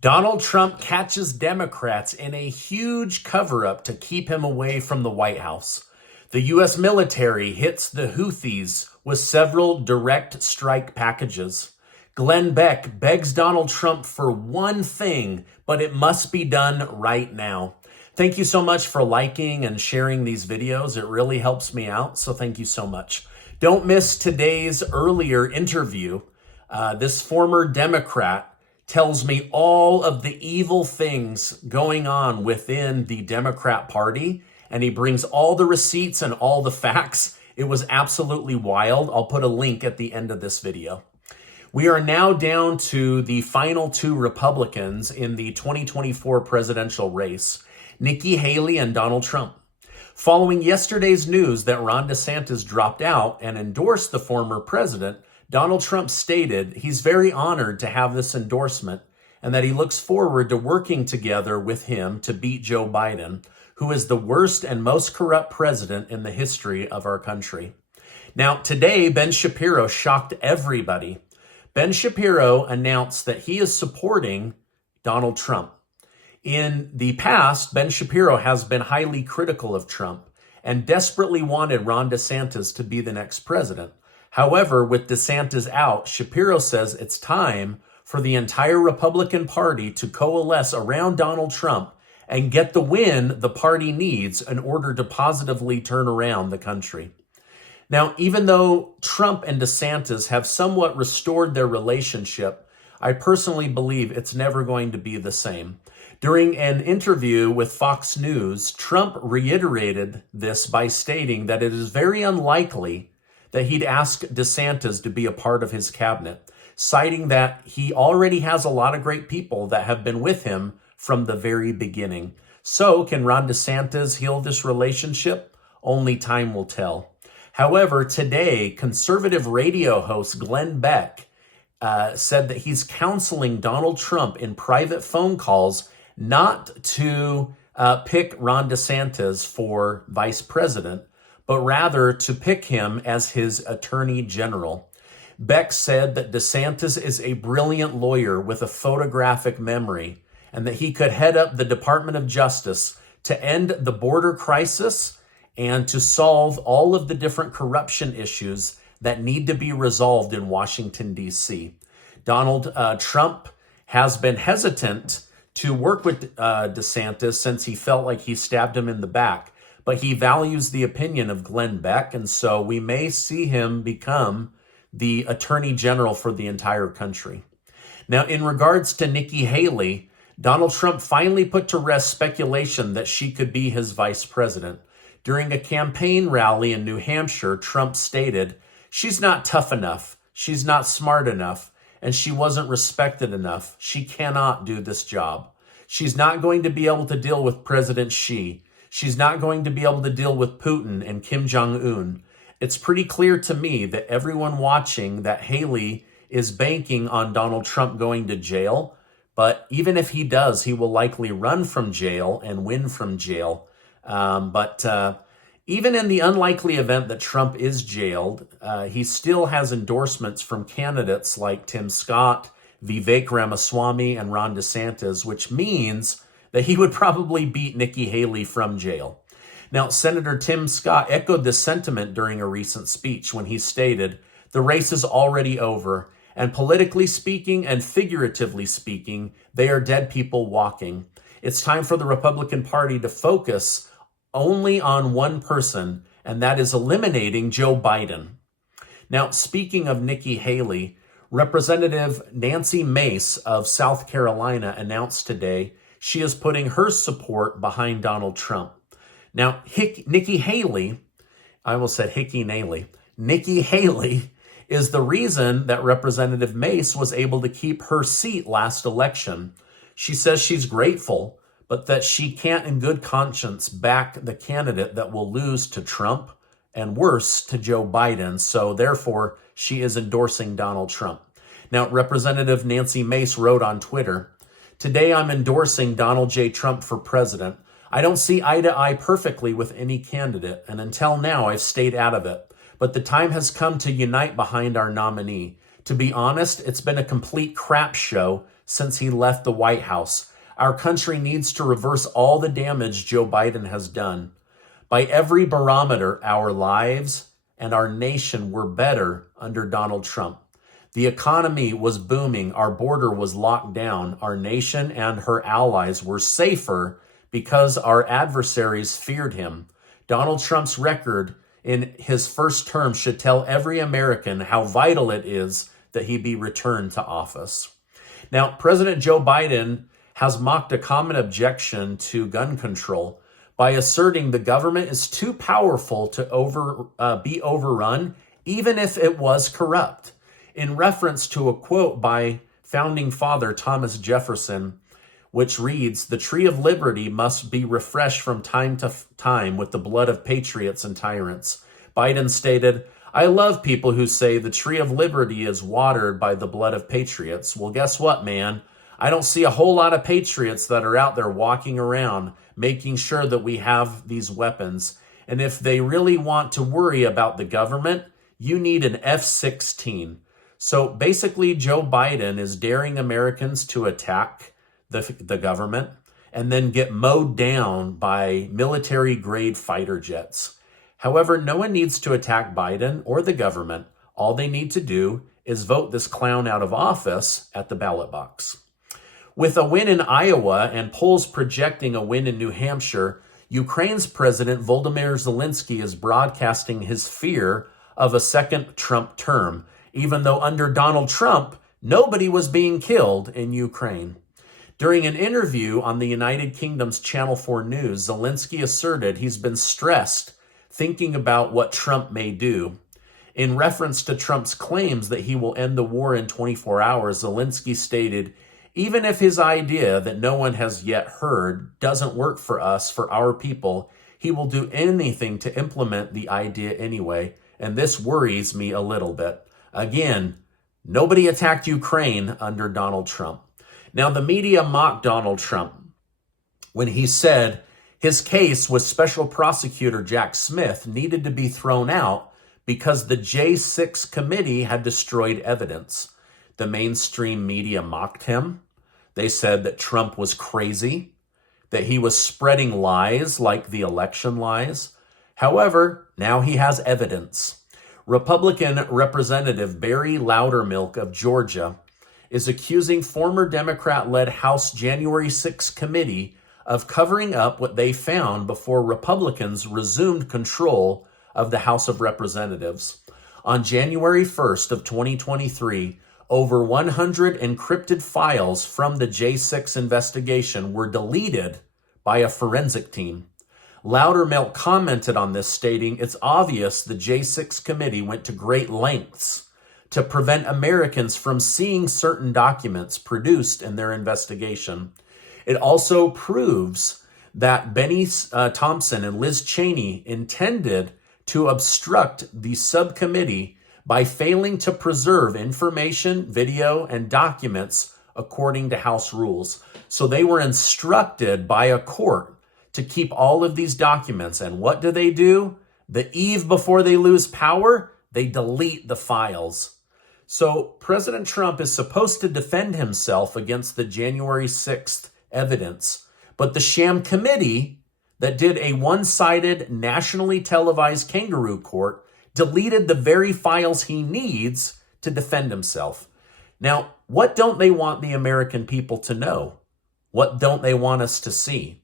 Donald Trump catches Democrats in a huge cover-up to keep him away from the White House. The U.S. military hits the Houthis with several direct strike packages. Glenn Beck begs Donald Trump for one thing, but it must be done right now. Thank you so much for liking and sharing these videos. It really helps me out, so thank you so much. Don't miss today's earlier interview. This former Democrat tells me all of the evil things going on within the Democrat Party, and he brings all the receipts and all the facts. It was absolutely wild. I'll put a link at the end of this video. We are now down to the final two Republicans in the 2024 presidential race, Nikki Haley and Donald Trump. Following yesterday's news that Ron DeSantis dropped out and endorsed the former president, Donald Trump stated he's very honored to have this endorsement and that he looks forward to working together with him to beat Joe Biden, who is the worst and most corrupt president in the history of our country. Now, today, Ben Shapiro shocked everybody. Ben Shapiro announced that he is supporting Donald Trump. In the past, Ben Shapiro has been highly critical of Trump and desperately wanted Ron DeSantis to be the next president. However, with DeSantis out, Shapiro says it's time for the entire Republican Party to coalesce around Donald Trump and get the win the party needs in order to positively turn around the country. Now, even though Trump and DeSantis have somewhat restored their relationship, I personally believe it's never going to be the same. During an interview with Fox News, Trump reiterated this by stating that it is very unlikely that he'd ask DeSantis to be a part of his cabinet, citing that he already has a lot of great people that have been with him from the very beginning. So, can Ron DeSantis heal this relationship? Only time will tell. However, today, conservative radio host Glenn Beck said that he's counseling Donald Trump in private phone calls not to pick Ron DeSantis for vice president, but rather to pick him as his attorney general. Beck said that DeSantis is a brilliant lawyer with a photographic memory and that he could head up the Department of Justice to end the border crisis and to solve all of the different corruption issues that need to be resolved in Washington, D.C. Donald Trump has been hesitant to work with DeSantis since he felt like he stabbed him in the back. But he values the opinion of Glenn Beck, and so we may see him become the attorney general for the entire country. Now, in regards to Nikki Haley, Donald Trump finally put to rest speculation that she could be his vice president. During a campaign rally in New Hampshire, Trump stated, "She's not tough enough, she's not smart enough, and she wasn't respected enough. She cannot do this job. She's not going to be able to deal with President Xi. She's not going to be able to deal with Putin and Kim Jong-un. It's pretty clear to me that everyone watching that Haley is banking on Donald Trump going to jail. But even if he does, he will likely run from jail and win from jail. But even in the unlikely event that Trump is jailed, he still has endorsements from candidates like Tim Scott, Vivek Ramaswamy, and Ron DeSantis, which means that he would probably beat Nikki Haley from jail. Now, Senator Tim Scott echoed this sentiment during a recent speech when he stated, "The race is already over, and politically speaking and figuratively speaking, they are dead people walking. It's time for the Republican Party to focus only on one person, and that is eliminating Joe Biden." Now, speaking of Nikki Haley, Representative Nancy Mace of South Carolina announced today she is putting her support behind Donald Trump. Now, Nikki Haley, I almost said Hickey Naley. Nikki Haley is the reason that Representative Mace was able to keep her seat last election. She says she's grateful, but that she can't in good conscience back the candidate that will lose to Trump and worse to Joe Biden. So therefore, she is endorsing Donald Trump. Now, Representative Nancy Mace wrote on Twitter, "Today I'm endorsing Donald J. Trump for president. I don't see eye to eye perfectly with any candidate, and until now I've stayed out of it. But the time has come to unite behind our nominee. To be honest, it's been a complete crap show since he left the White House. Our country needs to reverse all the damage Joe Biden has done. By every barometer, our lives and our nation were better under Donald Trump. The economy was booming. Our border was locked down. Our nation and her allies were safer because our adversaries feared him. Donald Trump's record in his first term should tell every American how vital it is that he be returned to office. Now, President Joe Biden has mocked a common objection to gun control by asserting the government is too powerful to be overrun, even if it was corrupt. In reference to a quote by founding father Thomas Jefferson, which reads, "The tree of liberty must be refreshed from time to time with the blood of patriots and tyrants." Biden stated, "I love people who say the tree of liberty is watered by the blood of patriots." Well, guess what, man? I don't see a whole lot of patriots that are out there walking around making sure that we have these weapons. And if they really want to worry about the government, you need an F-16. So basically, Joe Biden is daring Americans to attack the government and then get mowed down by military-grade fighter jets. However, no one needs to attack Biden or the government. All they need to do is vote this clown out of office at the ballot box. With a win in Iowa and polls projecting a win in New Hampshire, Ukraine's President Volodymyr Zelensky is broadcasting his fear of a second Trump term, even though under Donald Trump, nobody was being killed in Ukraine. During an interview on the United Kingdom's Channel 4 News, Zelensky asserted he's been stressed thinking about what Trump may do. In reference to Trump's claims that he will end the war in 24 hours, Zelensky stated, "Even if his idea that no one has yet heard doesn't work for us, for our people, he will do anything to implement the idea anyway, and this worries me a little bit." Again, nobody attacked Ukraine under Donald Trump. Now, the media mocked Donald Trump when he said his case with Special Prosecutor Jack Smith needed to be thrown out because the J6 committee had destroyed evidence. The mainstream media mocked him. They said that Trump was crazy, that he was spreading lies like the election lies. However, now he has evidence. Republican Representative Barry Loudermilk of Georgia is accusing former Democrat-led House January 6 committee of covering up what they found before Republicans resumed control of the House of Representatives. On January 1st of 2023, over 100 encrypted files from the J6 investigation were deleted by a forensic team. Loudermilk commented on this, stating, "It's obvious the J6 committee went to great lengths to prevent Americans from seeing certain documents produced in their investigation. It also proves that Bennie Thompson and Liz Cheney intended to obstruct the subcommittee by failing to preserve information, video, and documents according to House rules." So they were instructed by a court to keep all of these documents. And what do? The eve before they lose power, they delete the files. So President Trump is supposed to defend himself against the January 6th evidence. But the sham committee that did a one-sided, nationally televised kangaroo court deleted the very files he needs to defend himself. Now, what don't they want the American people to know? What don't they want us to see?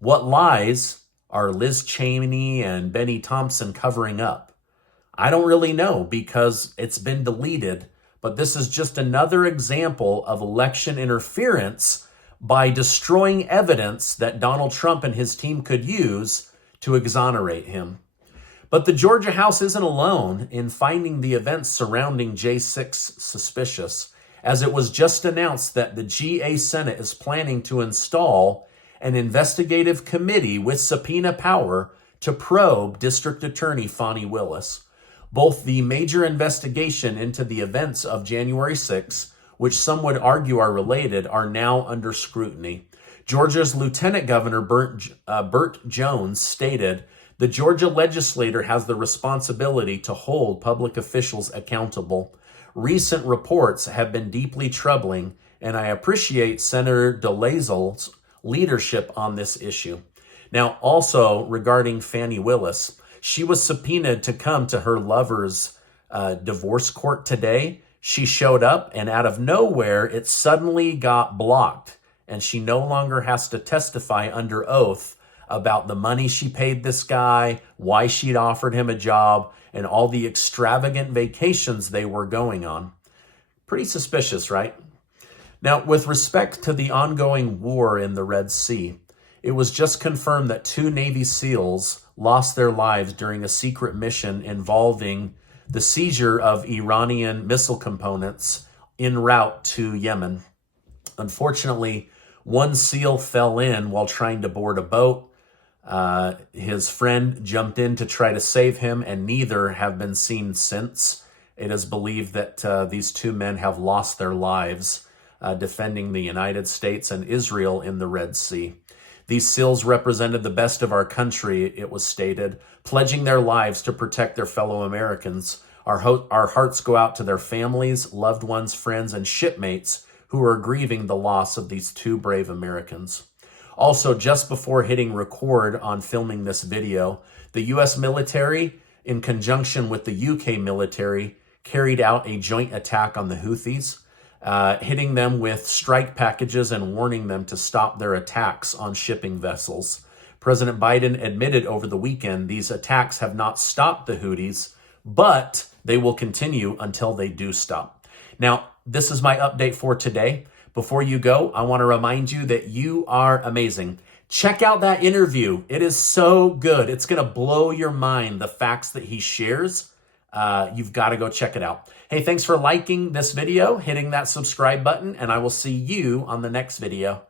What lies are Liz Cheney and Bennie Thompson covering up? I don't really know because it's been deleted, but this is just another example of election interference by destroying evidence that Donald Trump and his team could use to exonerate him. But the Georgia House isn't alone in finding the events surrounding J6 suspicious, as it was just announced that the GA Senate is planning to install an investigative committee with subpoena power to probe District Attorney Fani Willis. Both the major investigation into the events of January 6, which some would argue are related, are now under scrutiny. Georgia's Lieutenant Governor Burt Jones stated, "The Georgia legislature has the responsibility to hold public officials accountable. Recent reports have been deeply troubling, and I appreciate Senator DeLazel's leadership on this issue. Now, also regarding Fani Willis, she was subpoenaed to come to her lover's divorce court today. She showed up, and out of nowhere, it suddenly got blocked, and she no longer has to testify under oath about the money she paid this guy, why she'd offered him a job, and all the extravagant vacations they were going on. Pretty suspicious, right? Now, with respect to the ongoing war in the Red Sea, it was just confirmed that 2 Navy SEALs lost their lives during a secret mission involving the seizure of Iranian missile components en route to Yemen. Unfortunately, one SEAL fell in while trying to board a boat. His friend jumped in to try to save him, and neither have been seen since. It is believed that these 2 men have lost their lives defending the United States and Israel in the Red Sea. These SEALs represented the best of our country, it was stated, pledging their lives to protect their fellow Americans. Our hearts go out to their families, loved ones, friends, and shipmates who are grieving the loss of these 2 brave Americans. Also, just before hitting record on filming this video, the U.S. military, in conjunction with the UK military, carried out a joint attack on the Houthis, hitting them with strike packages and warning them to stop their attacks on shipping vessels. President Biden admitted over the weekend these attacks have not stopped the Houthis, but they will continue until they do stop. Now, this is my update for today. Before you go, I want to remind you that you are amazing. Check out that interview. It is so good. It's going to blow your mind, the facts that he shares. You've got to go check it out. Hey, thanks for liking this video, hitting that subscribe button, and I will see you on the next video.